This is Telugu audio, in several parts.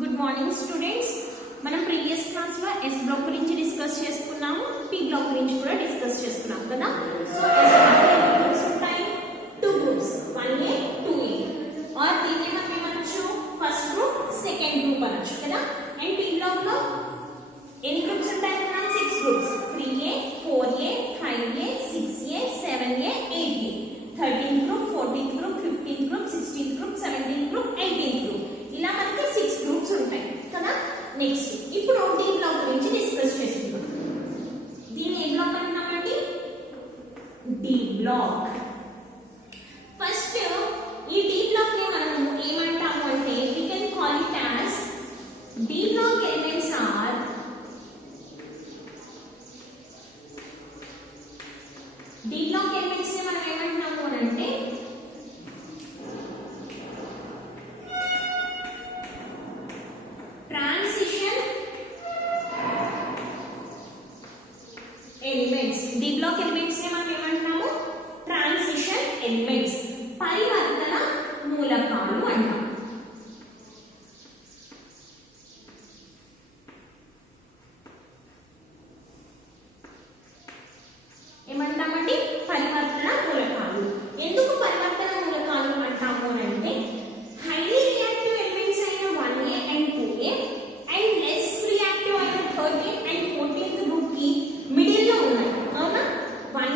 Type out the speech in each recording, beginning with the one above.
Good morning students. మనం ప్రీవియస్ క్లాస్ లో ఎస్ బ్లాక్ గురించి డిస్కస్ చేసుకున్నాము, పి బ్లాక్ గురించి కూడా డిస్కస్ చేసుకున్నాం కదా. సో ఎస్ బ్లాక్ లో ఎన్ని గ్రూప్స్ ఉంటాయి? 2 గ్రూప్స్, 1A 2A. और దీన్ని మనం ఏమనొచ్చు? ఫస్ట్ గ్రూప్, సెకండ్ గ్రూప్ అనొచ్చు కదా. అండ్ పి బ్లాక్ లో ఎన్ని గ్రూప్స్ ఉంటాయి? 6 groups, 3A 4A 5A 6A 7A 8A. 13th group, 14th group, 15th group, 16th group, 17th group, 18th group, ఇలా మనకి 6 గ్రూప్స్ ఉంటాయి కదా. నెక్స్ట్ ఇప్పుడు డి బ్లాక్ గురించి డిస్కస్ చేసుకుందాం. దీన్ని ఏ బ్లాక్ అంటామండి? D block. ఫస్ట్ ఈ డి బ్లాక్ ని మనం ఏమంటాము అంటే we can call it as D block elements are D block elements ని మనం ఏమంటాము అంటే ఎలిమెంట్స్. డి బ్లాక్ ఎలిమెంట్స్ ని మనం ఏమంటాము? ట్రాన్సిషన్ ఎలిమెంట్స్, పరివర్తన మూలకాలు అంటాం. ఏమంటామండి? పరివర్తన మూలకాలు. ఎందుకు పరివర్తన మూలకాలు అంటాము అంటే హైలీ రియాక్టివ్ ఎలిమెంట్స్ అయిన 1A and 2A and less reactive అయిన 3rd అండ్ 14th గ్రూప్ కి మిడిల్ లో ఉన్నాయి. అవునా? 1A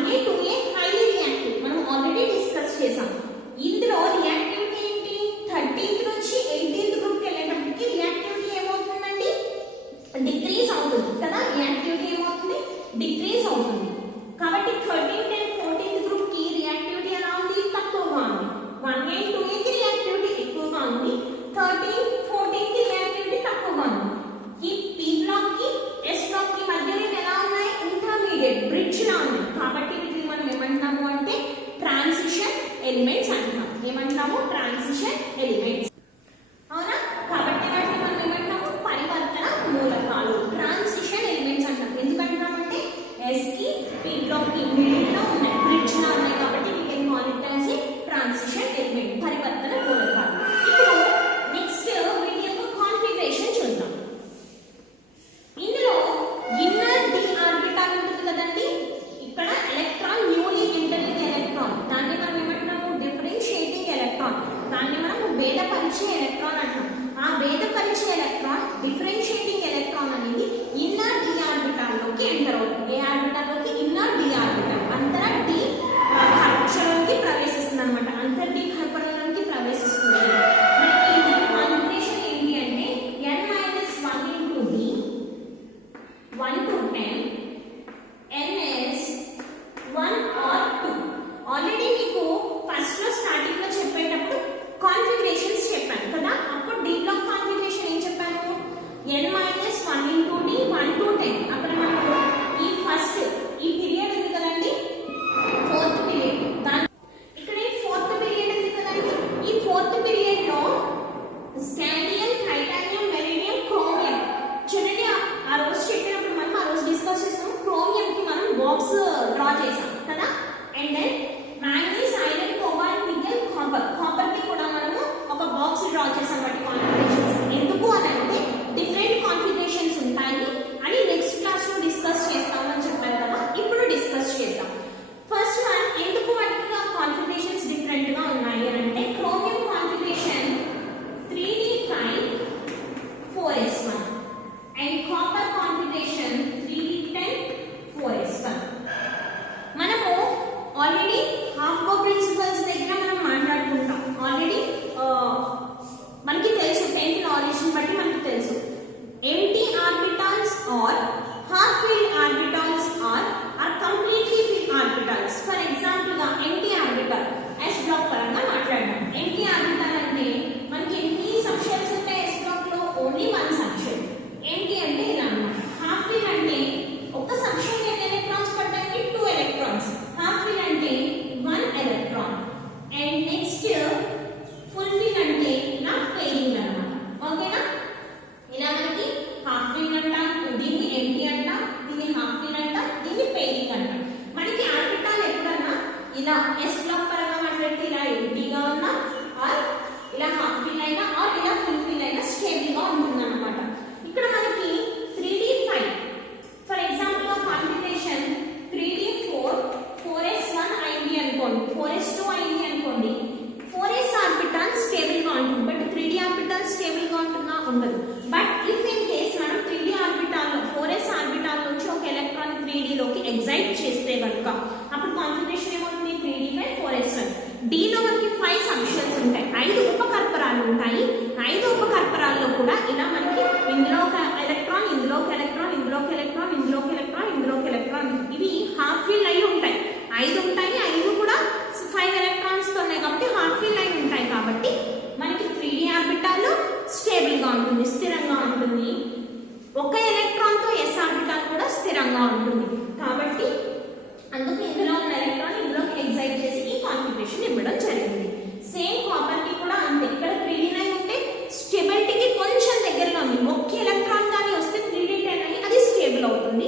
ఉండదు. బట్ ఇఫ్ ఇన్ కేస్ మనం 3d ఆర్బిటాల్లో 4s ఆర్బిటాల్ నుంచి ఒక ఎలక్ట్రాన్ 3d లోకి ఎగ్జైట్ చేస్తే కనుక అప్పుడు కాన్ఫిగరేషన్ ఏమవుతుంది? 3d5 4s1. d లో మనకి 5 సబ్షెల్స్ ఉంటాయి, 5 ఉపకర్పరాలు ఉంటాయి. 5 ఉపకర్పరాల్లో కూడా ఇలా మనకి ఇందులో ఒక ఎలక్ట్రాన్, ఇందులోకి ఎలక్ట్రాన్, ఇందులోకి ఎలక్ట్రాన్, ఇందులోకి ఎలక్ట్రాన్, ఇందులోకి ఎలక్ట్రాన్, ఇవి హాఫ్ ఫిల్ అయి ఉంటాయి. 5 ఉంటాయి, 5 కూడా 5 ఎలక్ట్రాన్స్ తో ఉన్నాయి కాబట్టి హాఫ్ ఫిల్ అయి ఉంటాయి. కాబట్టి మనకి 3d ఆర్బిటాల్ స్టేబుల్ గా ఉంటుంది, స్థిరంగా ఉంటుంది. ఒక ఎలక్ట్రాన్ తో s ఆర్బిటాల్ కూడా స్థిరంగా ఉంటుంది. కాబట్టి అందుకు ఇందులో ఉన్న ఎలక్ట్రాన్ ఇందులోకి ఎగ్జైట్ చేసి ఈ కాన్ఫిగరేషన్ ఇవ్వడం జరిగింది. సేమ్ కాపర్ కి కూడా అంతే. ఇక్కడ 3d9 ఉంటే స్టెబిలిటీకి కొంచెం దగ్గరగా ఉంది. ఒక్క ఎలక్ట్రాన్ కానీ వస్తే 3d10 అయ్యి అది స్టేబుల్ అవుతుంది.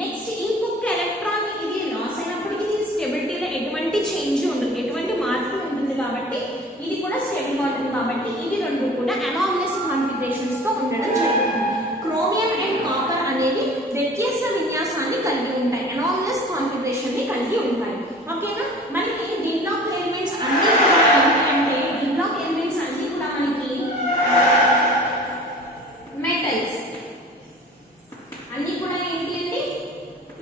నెక్స్ట్ ఇంకొక ఎలక్ట్రాన్ ఇది లాస్ అయినప్పటికీ ఇది స్టెబిలిటీలో ఎటువంటి చేంజ్ ఉండదు, ఎటువంటి మార్పు ఉంటుంది. కాబట్టి ఇది కూడా స్టేబుల్ గా ఉంటుంది. కాబట్టి ఇవి రెండు కూడా అనామలస్ కాన్ఫిగరేషన్స్ తో ఉండడం జరుగుతుంది. క్రోమియం అండ్ కాపర్ అనేవి వ్యత్యాస విన్యాసాన్ని కలిగి ఉంటాయి, అనామలస్ కాన్ఫిగరేషన్ ని కలిగి ఉంటాయి. ఓకేనా? మనకి దీంట్లో ఎలిమెంట్స్ అన్ని అంటే దీంట్లో ఎలిమెంట్స్ అన్ని కూడా మనకి మెటల్స్ అన్ని కూడా ఏంటి అంటే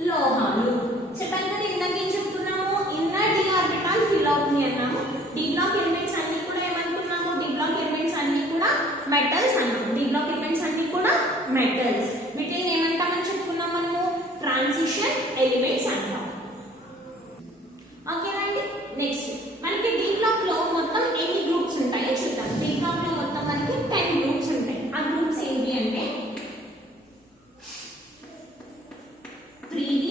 లోహాలు. చెప్పండి కదా, ఇందాక ఏం చెప్తున్నాము? ఇన్నర్ డి ఆర్బిటాల్ ఫిల్ అవుతుంది అన్నాము. డి బ్లాక్ ఎలిమెంట్స్ అన్ని కూడా ఏమనుకున్నాము? డి బ్లాక్ ఎలిమెంట్స్ అన్ని కూడా మెటల్స్ అన్నాము. డి బ్లాక్ ఎలిమెంట్స్ అన్ని కూడా మెటల్స్. వీటిని ఏమంటామని చెప్పుకున్నాం మనము? ట్రాన్సిషన్ ఎలిమెంట్స్ అంటాం. ఓకేనండి. నెక్స్ట్ మనకి డి బ్లాక్ లో మొత్తం ఎన్ని గ్రూప్స్ ఉంటాయో చూద్దాం. డి బ్లాక్ లో మొత్తం మనకి 10 గ్రూప్స్ ఉంటాయి. ఆ గ్రూప్స్ ఏంటి అంటే 3d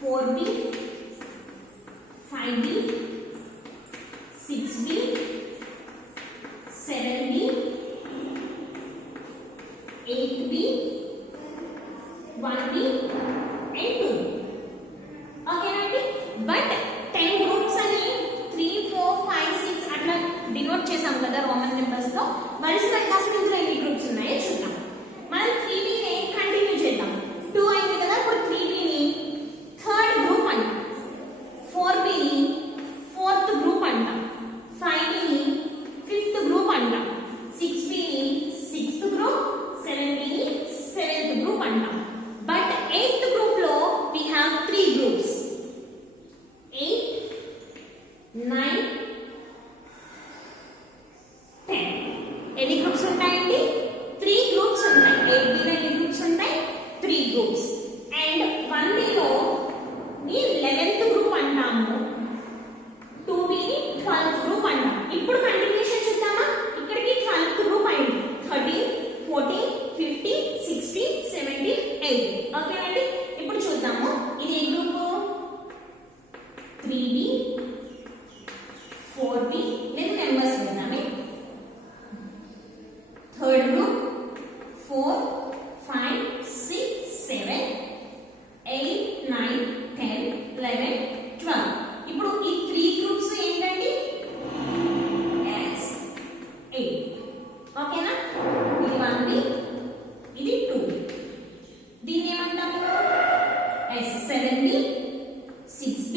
4d 5d 6d 7d 8d 1d and 2d. ఓకేనండి. బట్ 10 గ్రూప్స్ అని 3 4 5 6 అట్లా డినోట్ చేసాం కదా రోమన్ నెంబర్స్ తో. మరి అసలు ఇందులో ఎన్ని గ్రూప్స్ ఉన్నాయో చూద్దాం. మనం 3d ని కంటిన్యూ చేద్దాం. 2 అయింది కదా, ఇప్పుడు 3d ని థర్డ్ గ్రూప్ అంటాం, 4b ని ఫోర్త్ గ్రూప్ అంటాం, 5d ని ఫిఫ్త్ గ్రూప్ అంటాం, 6b ని సిక్స్త్ గ్రూప్, 7b ని సెవెంత్ గ్రూప్ అంటాం. బట్ 8th గ్రూప్ లో we have 3 groups, 8 9 10. ఎన్ని గ్రూప్స్ ఉంటాయండి? 3 గ్రూప్స్ ఉంటాయి. 8b లో ఎన్ని గ్రూప్స్ ఉంటాయి? 3 గ్రూప్స్. అండ్ 1b లో ని 11th గ్రూప్ అంటాము, 2b ని 12th గ్రూప్ అంటాం. ఇప్పుడు కంటిన్యూషన్ చూద్దామా? ఇక్కడికి 12th గ్రూప్ అయింది. 13 14 15 16 17 18. ఓకేనండి. ఇప్పుడు చూద్దాము ఇది ఏ గ్రూప్? 3b 4b నేను నెంబర్స్ పెడతాను. Third group 4 5 6 7 8 9 10 11 12. ఇప్పుడు ఈ 3 గ్రూప్స్ ఏంటండి? S8. ఓకేనా? ఇది 1b, ఇది 2b. దీన్ని ఏమంటాము? S7b 6b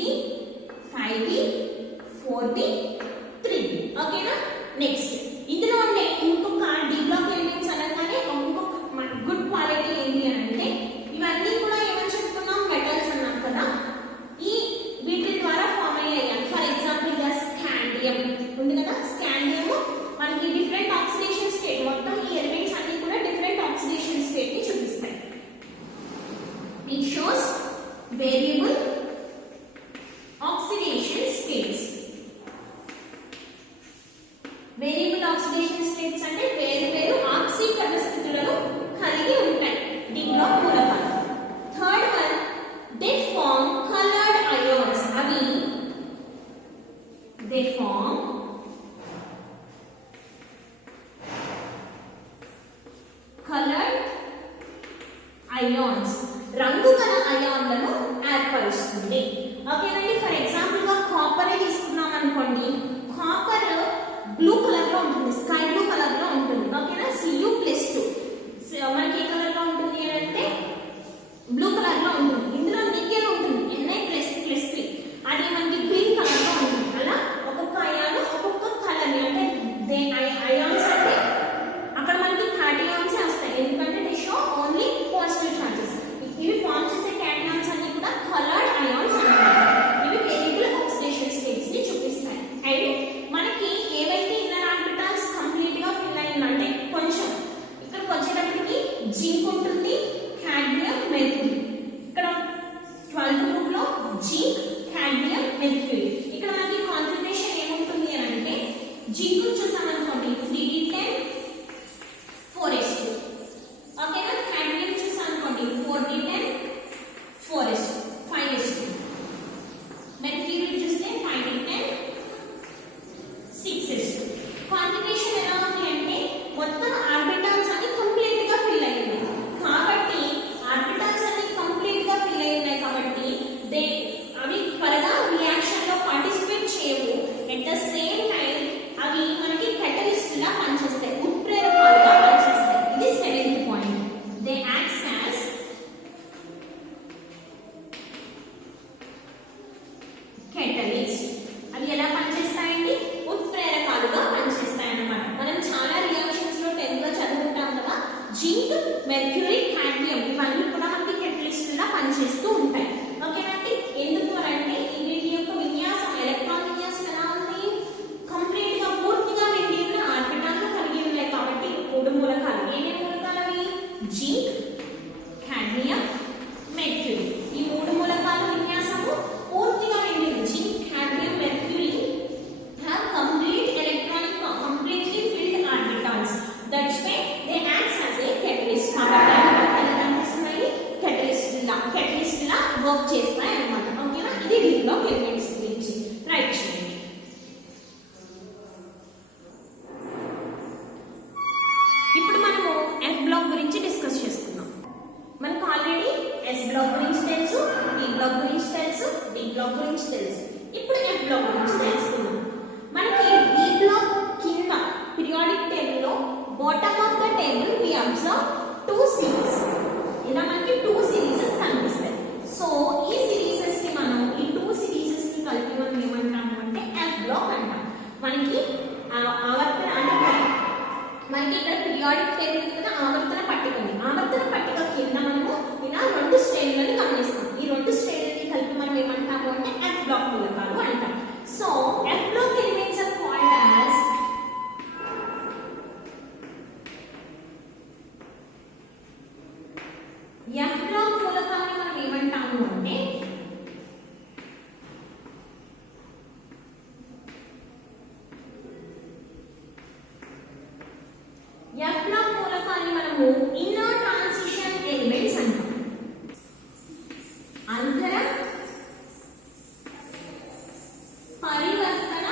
5b 4b 3b. ఓకేనా? నెక్స్ట్ ఇందులో ఉండే ఇంకొక డి బ్లాక్ ఎలిమెంట్స్ అనగానే ఇంకొక గుడ్ క్వాలిటీ ఏంటి అంటే ఇవన్నీ కూడా ఏమని చెప్పుకున్నాం? మెటల్స్ అన్నాం కదా. ఈ వీటి ద్వారా ఫామ్ అయ్యాయి. ఫర్ ఎగ్జాంపుల్ గా స్కాండియం ఉంది కదా. స్కాండియం మనకి డిఫరెంట్ ఆక్సిడేషన్ స్టేట్, మొత్తం ఈ ఎలిమెంట్స్ అన్ని కూడా డిఫరెంట్ ఆక్సిడేషన్ స్టేట్ ని చూపిస్తాయి. It shows variable oxidation states. Variable oxidation states అంటే వేరు వేరు ఆక్సీకరణ స్థితులను కలిగి ఉంటాయి డి బ్లాక్ మూలకాలు. Third one, they form coloured ions. అవి దే ఫార్మ్ కలర్డ్ అయాన్స్, రంగు గల అయాన్లను ఏర్పరుస్తుంది. ఓకేనండి. ఫర్ ఎగ్జాంపుల్ గా కాపర్ తీసుకున్నాం అనుకోండి. కాపర్ బ్లూ కలర్ లో ఉంటుంది, స్కై బ్లూ కలర్ లో ఉంటుంది. ఓకేనా? Cu+2 మనకి ఏ కలర్ లో ఉంటుంది అంటే బ్లూ కలర్ లో ఉంటుంది. ఇందులో నికెల్ ఉంటుంది, Na++3, అది మనకి గ్రీన్ కలర్ లో ఉంటుంది. అలా ఒక్కొక్క అయాన్ ఒక్కొక్క కలర్ ని అంటే అయాన్స్ అంటే గురించి డిస్కస్ చేసుకుందాం. మనకు ఆల్రెడీ ఎస్ బ్లాక్ గురించి తెలుసు, పి బ్లాక్ గురించి తెలుసు, డి బ్లాక్ గురించి తెలుసు. ఇప్పుడు ఎఫ్ బ్లాక్ గురించి తెలుసుకుందాం. మనకి బి బ్లాక్ కింద పీరియాడిక్ టేబుల్ లో bottom of the table we observe 2 series. ఇలా మనకి 2 సిరీసెస్ కనిపిస్తాయి. సో ఈ సిరీసెస్ ని మనం ఈ 2 సిరీసెస్ ని కలిపి మనం ఏమంటాము అంటే ఎఫ్ బ్లాక్ అంటాం. మనకి ఆవర్తన అంటే మనకి ఇక్కడ పీరియాడిక్ టేబుల్ కింద ఆవర్తన పట్టిక ఉంది. ఆవర్తన పట్టిక కింద మనము ఇలా 2 శ్రేణులను గమనిస్తాం. ఈ 2 శ్రేణులని కలిపి మనం ఏమంటాము అంటే ఎఫ్ బ్లాక్ మూలకాలు అంటాం. So F block elements are called as F block మూలకాన్ని మనం ఏమంటాము అంటే ఎఫ్ బ్లాక్ మూలకాన్ని మనము ఇన్నర్ ట్రాన్సిషన్ ఎలిమెంట్స్ అంటాం. అంతర పరివర్తన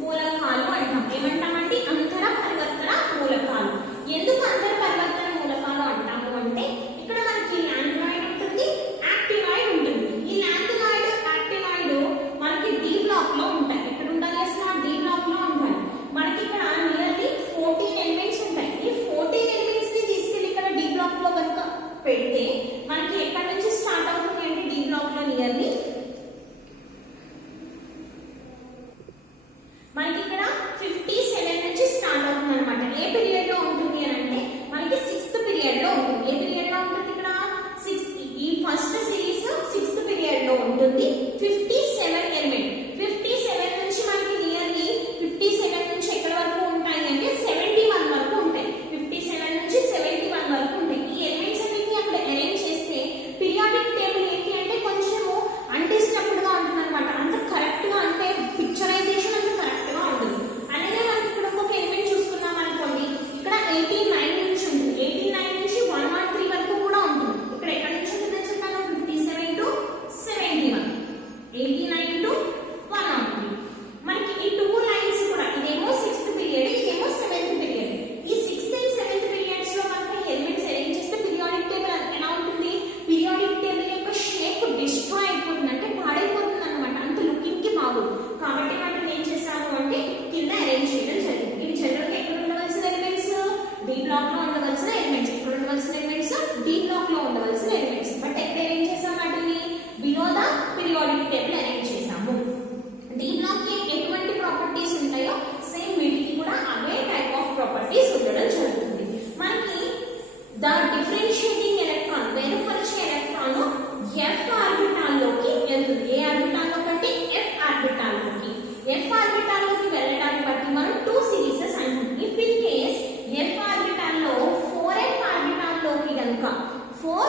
మూలకాలు అంటాం. ఏమంటామంటే అంతర పరివర్తన మూలకాలు. ఎందుకు అంతర పరివర్తన మూలకాలు అంటాము అంటే ఇక్కడ మనకి లాంథనాయిడ్ ఉంటుంది, యాక్టినాయిడ్ ఉంటుంది. ఈ లాంథనాయిడ్ యాక్టినాయిడ్ మనకి డి బ్లాక్ లో ఉంటాయి. ఎక్కడ ఉండాలి అసలు? డి బ్లాక్ లో ఉంటాయి. మనకి ఇక్కడ నియర్లీ 14 ఎలిమెంట్స్ ఉంటాయి. ఈ 14 ఎలిమెంట్స్ ని తీసుకెళ్లి ఇక్కడ డి బ్లాక్ లో కనుక పెడితే మనకి ఎక్కడి నుంచి స్టార్ట్ అవుతుంది అంటే డి బ్లాక్ లో నియర్లీ మనకి ఇక్కడ 57 నుంచి స్టార్ట్ అవుతుంది అనమాట. ఏ పీరియడ్ లో ఉంటుంది అని అంటే మనకి 6th పీరియడ్ లో ఉంటుంది. ఏ పీరియడ్ లో ఉంటుంది? ఇక్కడ 6th. ఈ ఫస్ట్ సిరీస్ 6th పీరియడ్ లో ఉంటుంది. 57 ఎలిమెంట్ 57 నుంచి మనకి నియర్లీ 57 నుంచి ఎక్కడ వరకు ఉంటాయి అంటే 71 వరకు ఉంటాయి. 57 నుంచి 71 వరకు ఉంటాయి. ఈ ఎలిమెంట్స్ అన్నిటిని అక్కడ అరేంజ్ చేస్తే పీరియాడిక్ టేబుల్ ఏంటి అంటే కొంచెము అంటిస్టప్పుడు గా ఉంటుంది అనమాట. అంత కరెక్ట్ గా అంటే పిక్చరైజేషన్ అంత కరెక్ట్ గా ఉంటుంది. అలాగే మనకి ఇక్కడ ఒక ఎలిమెంట్ చూసుకున్నాం అనుకోండి. ఇక్కడ 89 నుంచి ఉంటుంది. 89 నుంచి 103 వరకు కూడా ఉంటుంది. ఇక్కడ ఎక్కడ నుంచి ఉంటుంది చెప్పాను? 57 టు 71, 89 టు 103. మనకి ఈ 2 లైన్స్ కూడా ఇదేమో 6th పీరియడ్, ఇదేమో 7th పీరియడ్. ఈ 6th అండ్ 7th పీరియడ్స్ లో మనకి ఎలిమెంట్స్ అరేంజ్ చేస్తే పీరియాడిక్ టేబుల్ ఎలా ఉంటుంది? పీరియాడిక్ టేబుల్ యొక్క షేప్ డిస్ట్రాయ్ అయిపోతుంది, అంటే పాడైపోతుంది అనమాట. అంత లుకింగ్ కి బాగోదు. కాబట్టి మనం ఏం చేసాము అంటే కింద అరేంజ్ చేయడం జరిగింది. ఇది జనరల్ గా ఎక్కడ ఉండవలసిన ఎలిమెంట్స్? డి బ్లాక్ లో ఉండవలసిన ఎలిమెంట్స్. ఎక్కడ ఉండవలసిన ఎలిమెంట్స్? డి బ్లాక్ లో ఉండవలసిన ఎలిమెంట్స్. బట్ ఎక్కడ అరేంజ్ చేసాము వాటిని? Below the periodic table arrange చేసాము. డి బ్లాక్ కి ఎటువంటి ప్రాపర్టీస్ ఉంటాయో సేమ్ వీటికి కూడా అవే టైప్ ఆఫ్ ప్రాపర్టీస్ ఉండడం జరుగుతుంది. మనకి ద డిఫరెన్షియేటింగ్ ఎలక్ట్రాన్ వేరుపరిచే ఎలక్ట్రాన్ ఎఫ్ ఆర్బిటాల్ లోకి వెళ్తుంది. ఏ ఆర్బిటాల్ లోకి అంటే ఎఫ్ ఆర్బిటాల్ లోకి. ఎఫ్ ఆర్బిటాల్ లోకి వెళ్ళడాన్ని బట్టి మనం 2 సిరీసెస్ అంటాం. If in case F orbital లో 4f ఆర్బిటాల్ లోకి గనుక 4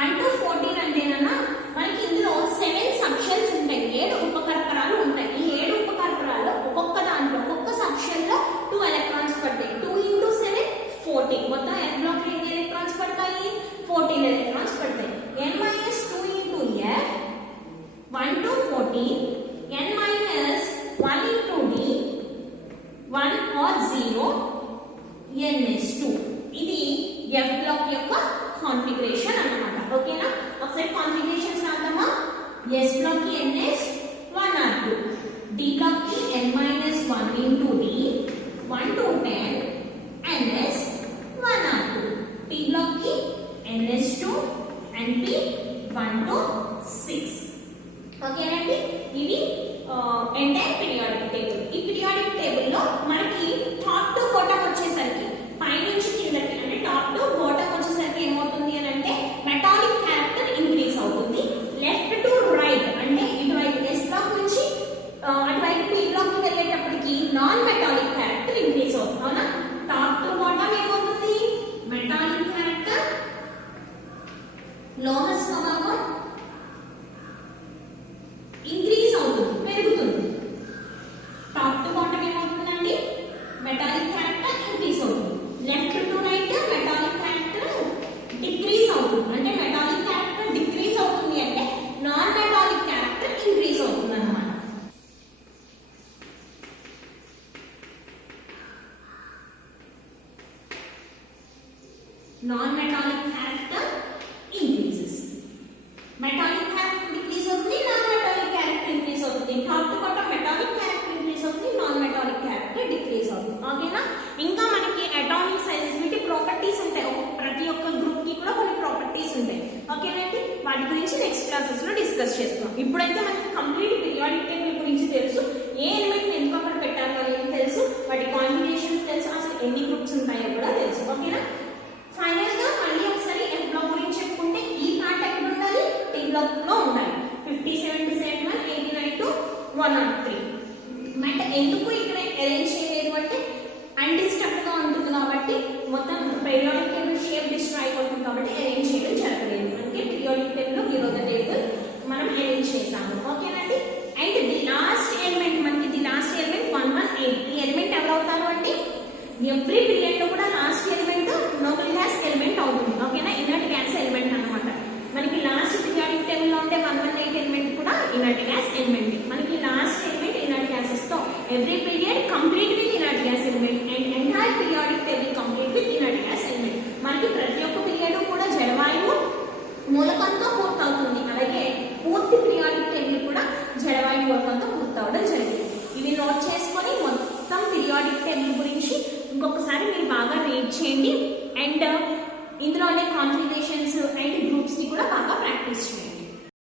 1 to 14 అంటేనన్నా మనకి ఇందులో 7 సబ్షెల్స్ ఉంటాయి, 7 ఉపకర్పరాలు ఉంటాయి. ఈ 7 ఉపకర్పరాల్లో ఒక్కొక్క దాంట్లో ఒక్కొక్క సబ్షెల్ లో 2 ఎలక్ట్రాన్స్ పడతాయి. 2 into 7 14. మొత్తం F బ్లాక్ లో ఎన్ని ఎలక్ట్రాన్స్ పడతాయి? 14 ఎలక్ట్రాన్స్ పడతాయి. n minus 2 into F 1 to 14, n minus 1 into D 1 or 0, n is 2. ఇది F బ్లాక్ యొక్క కాన్ఫిగరేషన్ అన్నమాట. ఓకేనా? ఒకసారి కాన్ఫిగరేషన్స్ రాద్దామా? S బ్లాక్ కి n is 1 or 2, D block కి n minus 1 into D 1 to 10, n is 1 or 2, P black కి n is 2 and P 1 to 6. ఓకేనండి? ఇది ఎంటైర్ పీరియాడిక్ టేబుల్. ఈ పీరియాడిక్ టేబుల్ లో మనకి టాప్ టు బాటమ్ వచ్చేసరికి పైనుంచి కిందకి అంటే టాప్ టు బాటమ్ వచ్చేసరికి ఏమవుతుంది అని అంటే మెటాలిక్ క్యారెక్టర్ ఇంక్రీజ్ అవుతుంది. లెఫ్ట్ టు రైట్ అంటే ఇటువైపు S బ్లాక్ నుంచి అటువైపు P బ్లాక్ కి వెళ్ళేటప్పటికి నాన్ మెటాలిక్ క్యారెక్టర్ ఇంక్రీజ్ అవుతుంది. అవునా? టాప్ టు బాటమ్ ఏమవుతుంది? మెటాలిక్ క్యారెక్టర్ లోహ స్వభావం ఇంక్రీజ్ అవుతుంది, పెరుగుతుంది. టాప్ టు బాటమ్ ఏమవుతుందండి? మెటాలిక్ క్యారెక్టర్ ఇంక్రీజ్ అవుతుంది. Left to right metallic character decrease అవుతుంది. అంటే మెటాలిక్ క్యారెక్టర్ డిక్రీజ్ అవుతుంది అంటే నాన్ మెటాలిక్ క్యారెక్టర్ ఇంక్రీజ్ అవుతుంది అన్నమాట. Non metallic character increases. Metallic character decrease అవుతుంది, నాన్ మెటాలిక్ క్యారెక్టర్ ఇంక్రీజ్ అవుతుంది. Top to bottom metallic character increase అవుతుంది, నాన్ మెటాలిక్ క్యారెక్టర్ డిక్రీజ్ అవుతుంది. ఓకేనా? ఇంకా మనకి అటామిక్ సైజ్మిటీ ప్రాపర్టీస్ ఉంటాయి. ప్రతి ఒక్క గ్రూప్ కి కూడా కొన్ని ప్రాపర్టీస్ ఉంటాయి. ఓకేనండి? వాటి గురించి నెక్స్ట్ క్లాసెస్ లో డిస్కస్ చేస్తాం. ఇప్పుడైతే మనకి కంప్లీట్ పీరియాడిక్ టేబుల్ గురించి తెలుసు, ఏ ఎలిమెంట్ ఎందుకు అక్కడ పెట్టాలో అనేది తెలుసు, వాటి కాంబినేషన్స్ తెలుసు, అసలు ఎన్ని గ్రూప్స్ ఉంటాయో కూడా తెలుసు. ఓకేనా? ఫైనల్ గా మళ్ళీ ఒకసారి F బ్లాక్ గురించి చెప్పుకుంటే ఈ పార్ట్ ఎక్కడ ఉండాలి? T బ్లాక్ లో ఉండాలి. 50, 77, 89 to 103. అంటే ఎందుకు ఇక్కడ అరేంజ్ చేయలేదు అంటే అన్డిస్టర్బ్డ్ గా ఉంటుంది కాబట్టి, మొత్తం పీరియాడిక్ టేబుల్ షేప్ డిస్ట్రాయ్ అయిపోతుంది కాబట్టి అరేంజ్ చేయడం జరగలేదు. అంటే periodic table below the table మనం అరేంజ్ చేసాము. ఓకేనండి? అండ్ ది లాస్ట్ ఎలిమెంట్ మనకి ది లాస్ట్ ఎలిమెంట్ 118. ఈ ఎలిమెంట్ ఎవరు అవుతారు అంటే ఎవ్రీ పీరియడ్ లో కూడా last element Nobel gas element అవుతుంది. ఓకేనా? ఇనర్ట్ గ్యాస్ ఎలిమెంట్ అన్నమాట. మనకి లాస్ట్ పీరియాడిక్ టేబుల్ లో ఉండే 118 ఎలిమెంట్ కూడా ఇనర్ట్ గ్యాస్ ఎలిమెంట్. మనకి లాస్ట్ ఎలిమెంట్ ఇనర్ట్ గ్యాసెస్ తో every period complete with inert gas element and entire periodic table complete with inert gas element. మనకి ప్రతి ఒక్క పీరియడ్ కూడా జడవాయువు మూలకంతో పూర్తవుతుంది. అలాగే పూర్తి పీరియాడిక్ టేబుల్ కూడా జడవాయువు మూలకంతో పూర్తవడం జరిగింది. ఇవి నోట్ చేసుకొని మొత్తం పీరియాడిక్ టేబుల్ గురించి ఇంకొకసారి మీరు బాగా రీడ్ చేయండి అండ్ ఇందులో ఉండే కాన్ఫిగరేషన్స్ అండ్ గ్రూప్స్ ని కూడా బాగా ప్రాక్టీస్ చేయండి.